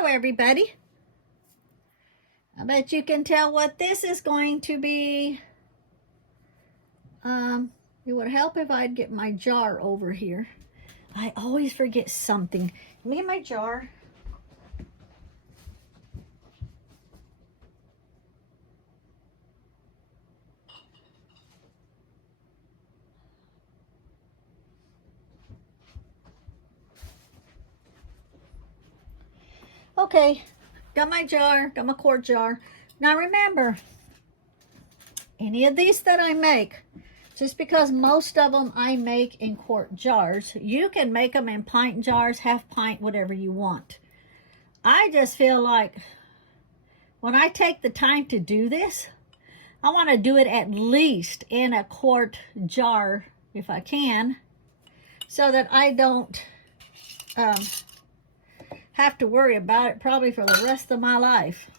Hello everybody. I bet you can tell what this is going to be. It would help if I'd get my jar over here. I always forget something. Let me get my jar. Okay, got my jar, got my quart jar. Now remember, any of these that I make, just because most of them I make in quart jars, you can make them in pint jars, half pint, whatever you want. I just feel like when I take the time to do this, I want to do it at least in a quart jar if I can, so that I don't have to worry about it probably for the rest of my life,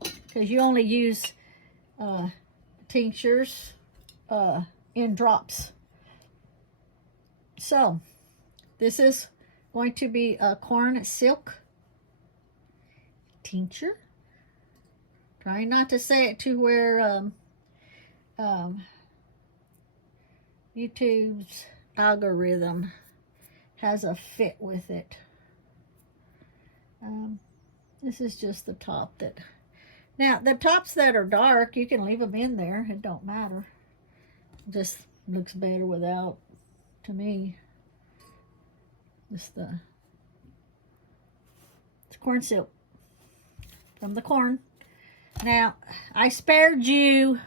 because you only use tinctures in drops. So this is going to be a corn silk tincture. Try not to say it to where YouTube's algorithm has a fit with it. This is just the top that... Now, the tops that are dark, you can leave them in there. It don't matter. It just looks better without, to me. It's corn silk from the corn. Now, I spared you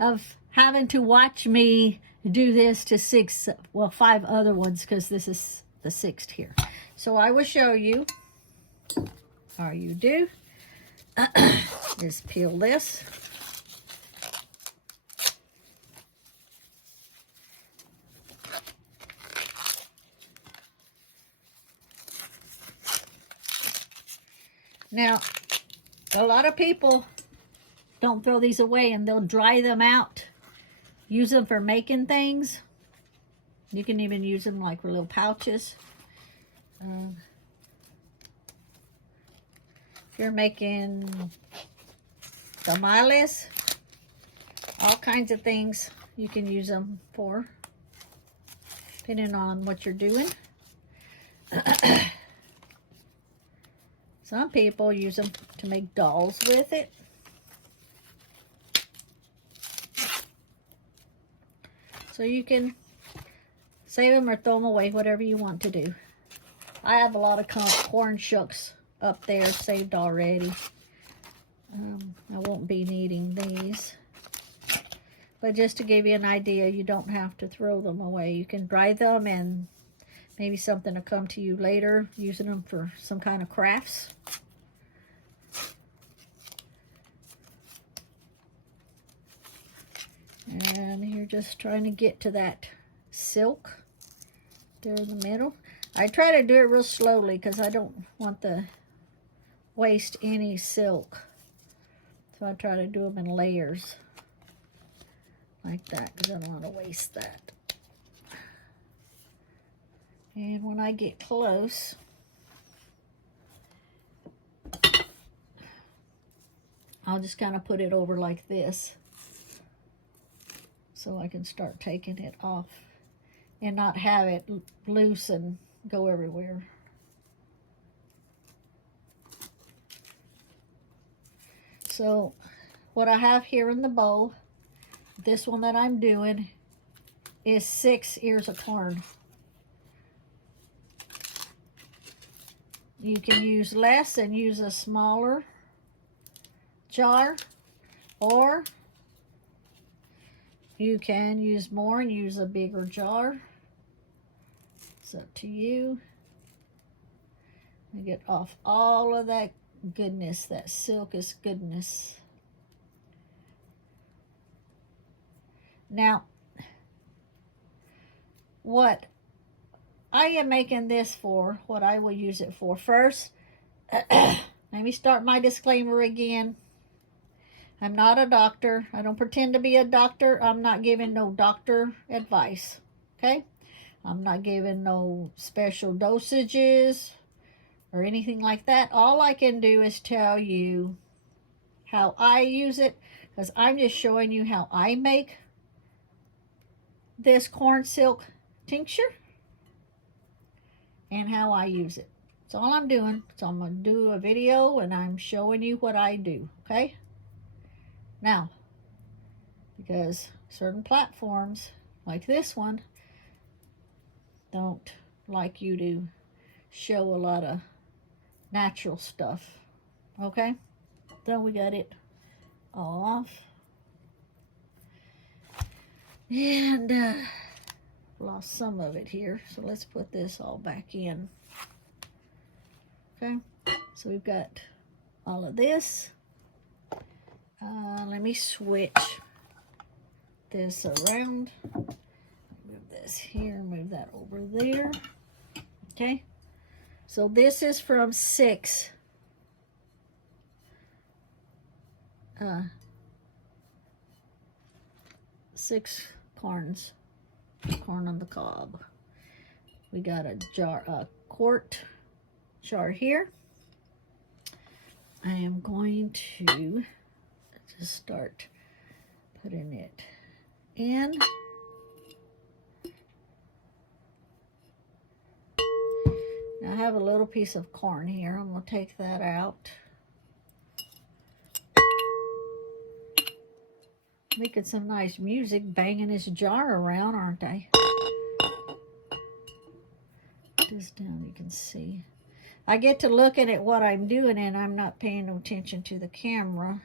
of having to watch me do this to 5 other ones, because this is the 6th here. So I will show you. All you do is peel this. Now, a lot of people don't throw these away, and they'll dry them out, use them for making things. You can even use them like for little pouches. If you're making tamales, all kinds of things you can use them for, depending on what you're doing. Some people use them to make dolls with it. So you can save them or throw them away, whatever you want to do. I have a lot of corn shucks up there saved already. I won't be needing these. But just to give you an idea, you don't have to throw them away. You can dry them, and maybe something will come to you later, using them for some kind of crafts. And you're just trying to get to that silk there in the middle. I try to do it real slowly because I don't want to waste any silk. So I try to do them in layers like that, because I don't want to waste that. And when I get close, I'll just kind of put it over like this, so I can start taking it off and not have it loose and go everywhere. So what I have here in the bowl, this one that I'm doing, is 6 ears of corn. You can use less and use a smaller jar, or you can use more and use a bigger jar. It's up to you. And get off all of that goodness, that silkish goodness. Now, what I am making this for, what I will use it for first, let me start my disclaimer again. I'm not a doctor. I don't pretend to be a doctor. I'm not giving no doctor advice, okay? I'm not giving no special dosages or anything like that. All I can do is tell you how I use it, because I'm just showing you how I make this corn silk tincture and how I use it. That's all I'm doing. So I'm going to do a video and I'm showing you what I do, okay? Now, because certain platforms like this one don't like you to show a lot of natural stuff, okay? So we got it off. And lost some of it here, so let's put this all back in. Okay, so we've got all of this. Let me switch this around. Move this here, move that over there. Okay, so this is from 6 corn on the cob. We got a jar, a quart jar here. I am going to just start putting it in. Now I have a little piece of corn here. I'm going to take that out. Making some nice music, banging this jar around, aren't they? Put this down, you can see. I get to looking at what I'm doing and I'm not paying no attention to the camera.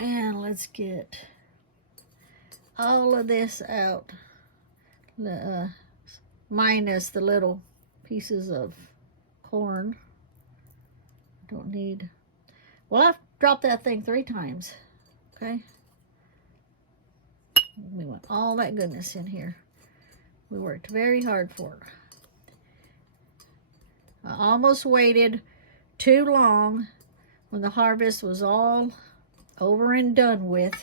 And let's get all of this out, minus the little pieces of corn. Don't need, well, I've dropped that thing 3 times, okay? We want all that goodness in here. We worked very hard for it. I almost waited too long when the harvest was all over and done with.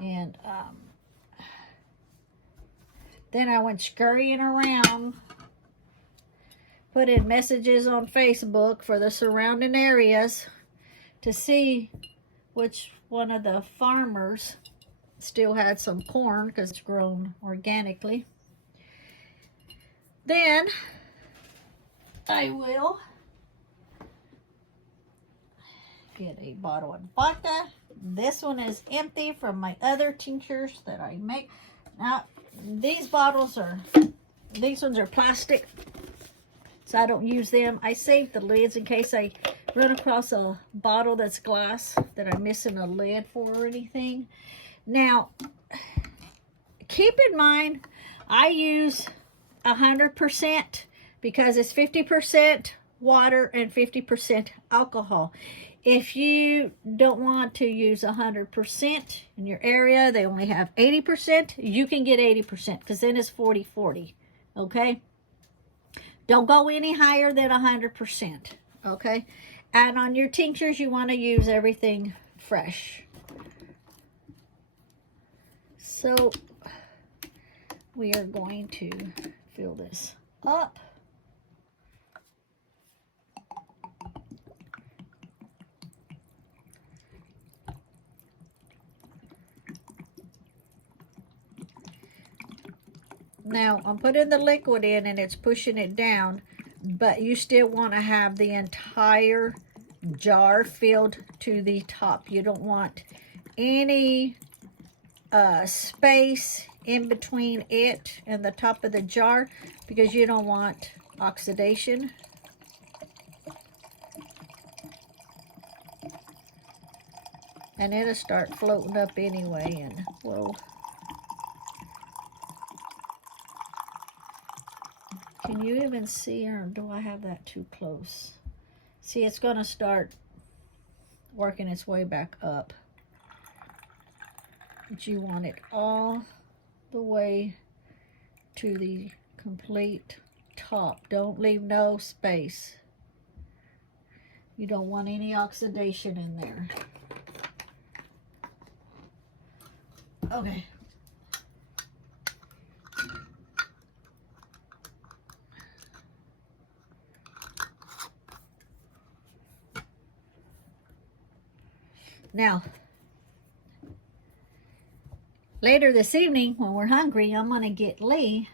And then I went scurrying around, put in messages on Facebook for the surrounding areas to see which one of the farmers still had some corn, because it's grown organically. Then I will get a bottle of vodka. This one is empty from my other tinctures that I make. Now, these ones are plastic, so I don't use them. I save the lids in case I run across a bottle that's glass that I'm missing a lid for or anything. Now, keep in mind, I use 100% because it's 50% water and 50% alcohol. If you don't want to use 100% in your area, they only have 80%, you can get 80% because then it's 40-40, okay? Don't go any higher than 100%, okay? And on your tinctures, you want to use everything fresh. So we are going to fill this up. Now, I'm putting the liquid in and it's pushing it down, but you still want to have the entire jar filled to the top. You don't want any space in between it and the top of the jar because you don't want oxidation. And it'll start floating up anyway, and whoa. Can you even see, or do I have that too close? See, it's going to start working its way back up. But you want it all the way to the complete top. Don't leave no space. You don't want any oxidation in there. Okay. Now, later this evening, when we're hungry, I'm going to get Lee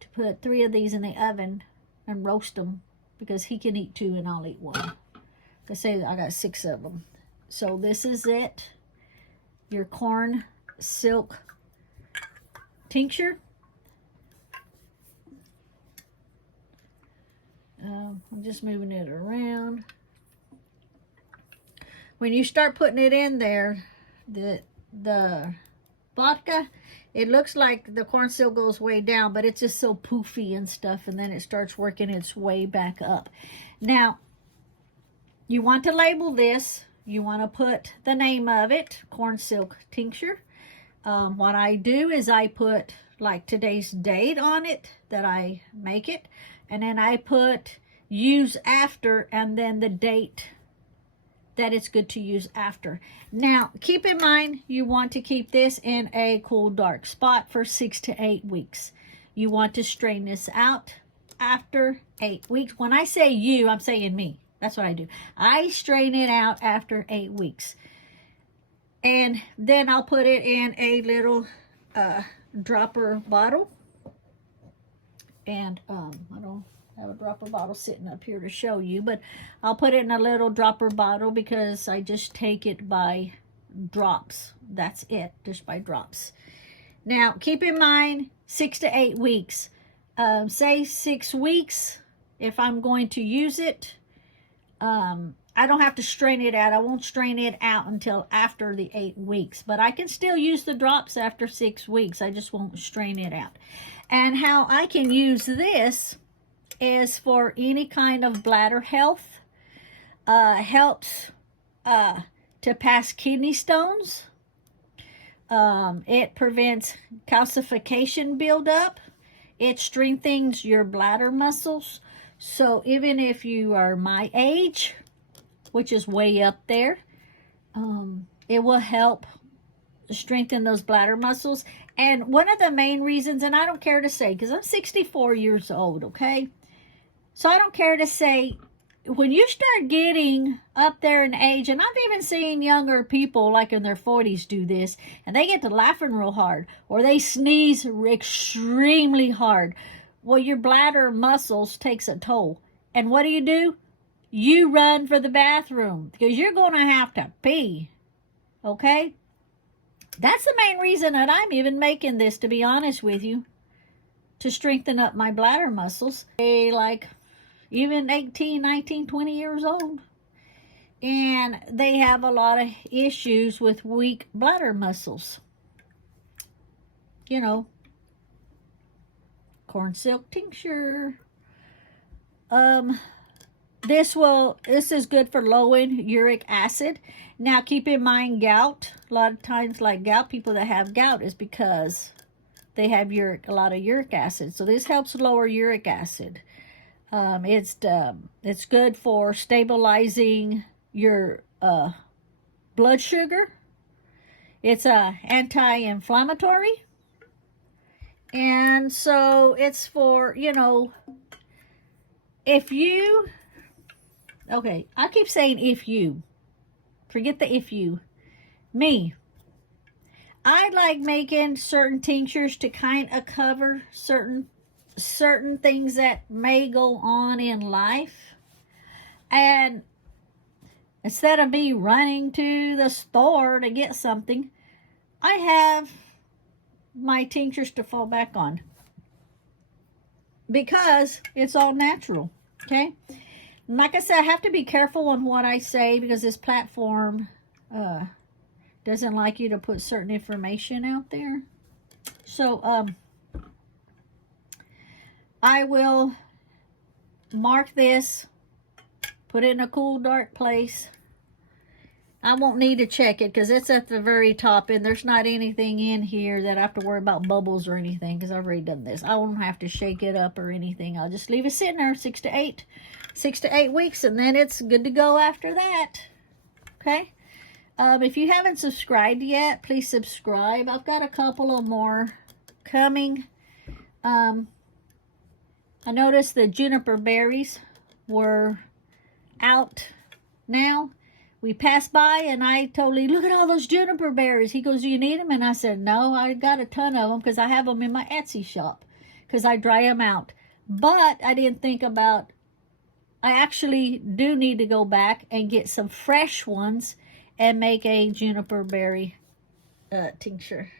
to put 3 of these in the oven and roast them, because he can eat 2 and I'll eat 1. They say I got 6 of them. So this is it. Your corn silk tincture. I'm just moving it around. When you start putting it in there, the vodka, it looks like the corn silk goes way down, but it's just so poofy and stuff, and then it starts working its way back up. Now, you want to label this. You want to put the name of it, corn silk tincture. What I do is I put like today's date on it that I make it, and then I put use after, and then the date that it's good to use after. Now, keep in mind, you want to keep this in a cool, dark spot for 6 to 8 weeks. You want to strain this out after 8 weeks. When I say you, I'm saying me. That's what I do. I strain it out after 8 weeks. And then I'll put it in a little dropper bottle. And I don't have a dropper bottle sitting up here to show you, but I'll put it in a little dropper bottle because I just take it by drops. That's it, just by drops. Now, keep in mind, 6 to 8 weeks. Say 6 weeks, if I'm going to use it, I don't have to strain it out. I won't strain it out until after the 8 weeks, but I can still use the drops after 6 weeks. I just won't strain it out. And how I can use this is for any kind of bladder health. Helps to pass kidney stones. It prevents calcification buildup. It strengthens your bladder muscles. So even if you are my age, which is way up there, it will help strengthen those bladder muscles. And one of the main reasons, and I don't care to say, because I'm 64 years old, okay? So I don't care to say, when you start getting up there in age, and I've even seen younger people like in their 40s do this, and they get to laughing real hard, or they sneeze extremely hard. Well, your bladder muscles takes a toll. And what do? You run for the bathroom because you're going to have to pee. Okay? That's the main reason that I'm even making this, to be honest with you, to strengthen up my bladder muscles. They like even 18, 19, 20 years old. And they have a lot of issues with weak bladder muscles. You know, corn silk tincture. This is good for lowering uric acid. Now keep in mind gout. A lot of times, like gout, people that have gout is because they have a lot of uric acid. So this helps lower uric acid. It's good for stabilizing your blood sugar. It's anti-inflammatory. And so it's for, if you, okay, I keep saying if you, forget the if you, me. I like making certain tinctures to kind of cover certain things that may go on in life. And instead of me running to the store to get something, I have my tinctures to fall back on because it's all natural. Okay, like I said, I have to be careful on what I say because this platform doesn't like you to put certain information out there. So I will mark this, put it in a cool dark place. I won't need to check it because it's at the very top and there's not anything in here that I have to worry about bubbles or anything because I've already done this. I won't have to shake it up or anything. I'll just leave it sitting there 6 to 8 weeks, and then it's good to go after that. Okay? If you haven't subscribed yet, please subscribe. I've got a couple of more coming. I noticed the juniper berries were out now. We passed by and I told Lee, look at all those juniper berries. He goes, do you need them? And I said, no, I got a ton of them because I have them in my Etsy shop because I dry them out. But I didn't think about, I actually do need to go back and get some fresh ones and make a juniper berry tincture.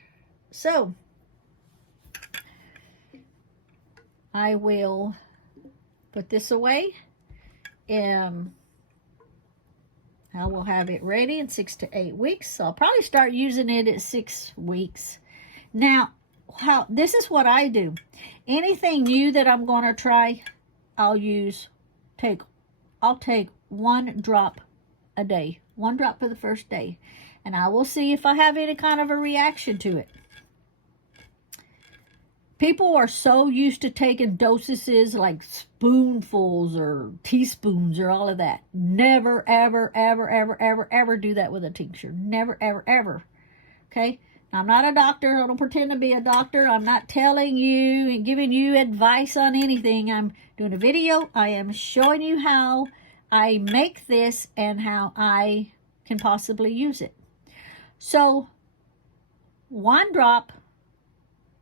So I will put this away. I will have it ready in 6 to 8 weeks. So I'll probably start using it at 6 weeks. Now, this is what I do. Anything new that I'm going to try, I'll take 1 drop a day. 1 drop for the first day. And I will see if I have any kind of a reaction to it. People are so used to taking dosages like spoonfuls or teaspoons or all of that. Never, ever, ever, ever, ever, ever do that with a tincture. Never, ever, ever. Okay? Now, I'm not a doctor. I don't pretend to be a doctor. I'm not telling you and giving you advice on anything. I'm doing a video. I am showing you how I make this and how I can possibly use it. So, 1 drop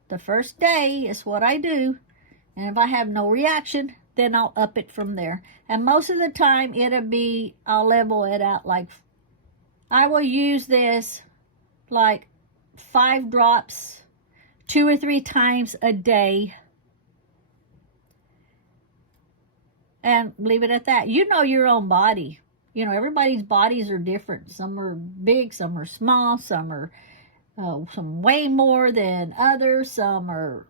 the first day is what I do. And if I have no reaction, then I'll up it from there. And most of the time, I'll level it out like, I will use this like 5 drops 2 or 3 times a day. And leave it at that. You know your own body. You know, everybody's bodies are different. Some are big, some are small, some are some way more than others. Some are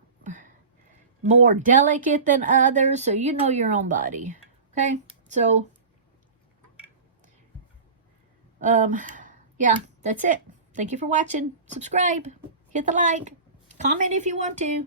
more delicate than others. So you know your own body. Okay? So, yeah, that's it. Thank you for watching. Subscribe. Hit the like. Comment if you want to.